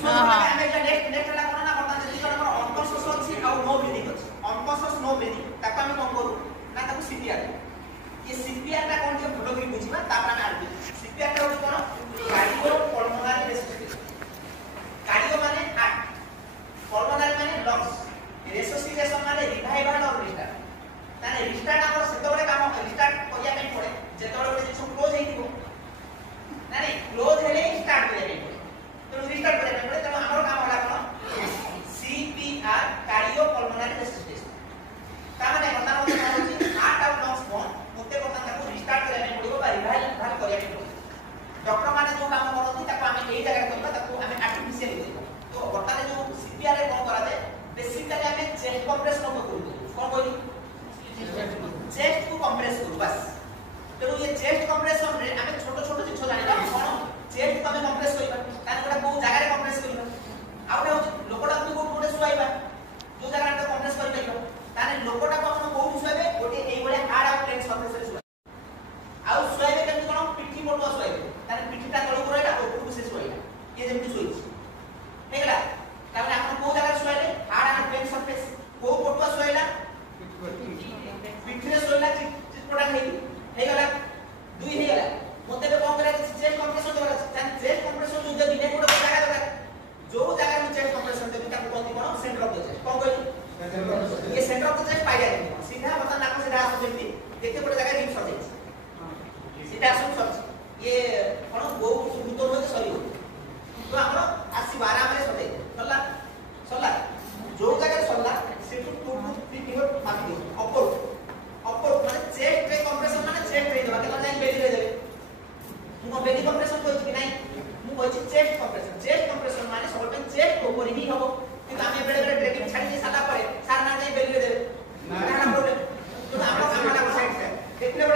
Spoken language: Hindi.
सो हमें एटा नेक्स्ट ला कोन ना बता जति कोन हमर अनकॉन्शियस अछि आ नो ब्रीथिंग अछि अनकॉन्शियस नो ब्रीथिंग ताको हम कोन करू ना ताको सीपीआर ये सीपीआर ता कोन जे भलो की बुझिबा तापर हम आरबी सीपीआर ता होछ कोन कार्डियो पल्मोनरी रेसिस्टेंस कार्डियो माने हार्ट पल्मोनरी माने लंग्स रेसोसिटेशन माने रिवाइवल और रिस्टार्ट ताने रिस्टार्ट हमर सेतोले काम रिस्टार्ट करिया पे पड़े जेतोले गोटे जिंस क्लोज हेतिबो ना नहीं क्लोज हेले स्टार्ट करिया पे तो रिस्टार्ट करिया पे पड़े त हमर काम होला कोन सीपीआर कार्डियो पल्मोनरी रेसिस्टेंस ता माने बता होछि हार्ट और लंग्स कोन मोते बता ताको रिस्टार्ट करिया पे पड़िबो बा रिवाइवल करिया पे पड़िबो डॉक्टर माने जो काम करथि ताको हमें एई जगह करबा ताको हमें आर्टिफिशियल देबो तो बर्तमान जो सीपीआर रे कोन करा जाय बेसिकली हमें चेस्ट कंप्रेस को कोन कोली चेस्ट को कंप्रेस करू बस तो ये चेस्ट कंप्रेशन रे हमें छोटो छोटो जिंस जानिबा कोन चेस्ट को हमें कंप्रेस करिबा ताने गोटा को जगह रे कंप्रेस करिबा आउ लोकटा को गोटे सुआइबा जो जगह रे कंप्रेस करि पाइबो ताने लोकटा को अपन कोउ सुआइबे गोटे एई बळे हार्ड और प्लेन सरफेस रे सुआइबा आउ सुआइबे केमति कोन पिठी मोटो सुआइबे ताने पिठीटा तळु को रहला ऊपर से सुआइबा ये जेमति सुइछ हेगला ताने अपन को जगह सुआइले हार्ड और प्लेन सरफेस को पोटवा सुआइला पिठरे सोइला चिपड़ा हेगला दुई हेगला मते बे कोन करे चेस्ट कंप्रेशन देबा तान चेस्ट कंप्रेशन जो दिने गोटे जगह दरकार जो जगह में चेस्ट कंप्रेशन देबी ताको कोन कोन सेंटर ऑफ द चेस्ट कोन कहली ये सेंटर ऑफ द चेस्ट पाइ जाय सीधा बता नाको सीधा आसु जेती देखते गोटे जगह रिम सजे सीधा आसु सब ये कोन गो भूत होय सरी तो हमरो 80 12 में सजे सल्ला जो जगह सल्ला से टू फिंगर मार दे अपर माने चेस्ट रे कंप्रेशन माने चेस्ट रे देबा केना जाई बेली रे देबे मु बेली कंप्रेशन कोइ कि नाही मु कोइ चेस्ट कंप्रेशन माने सब पे चेस्ट ऊपर ही हबो कि आमे बेले बेले ड्रेगिंग छाडी साला परे सार ना जाई बेली रे देबे ना प्रॉब्लम तो हमरा काम वाला साइड से देखले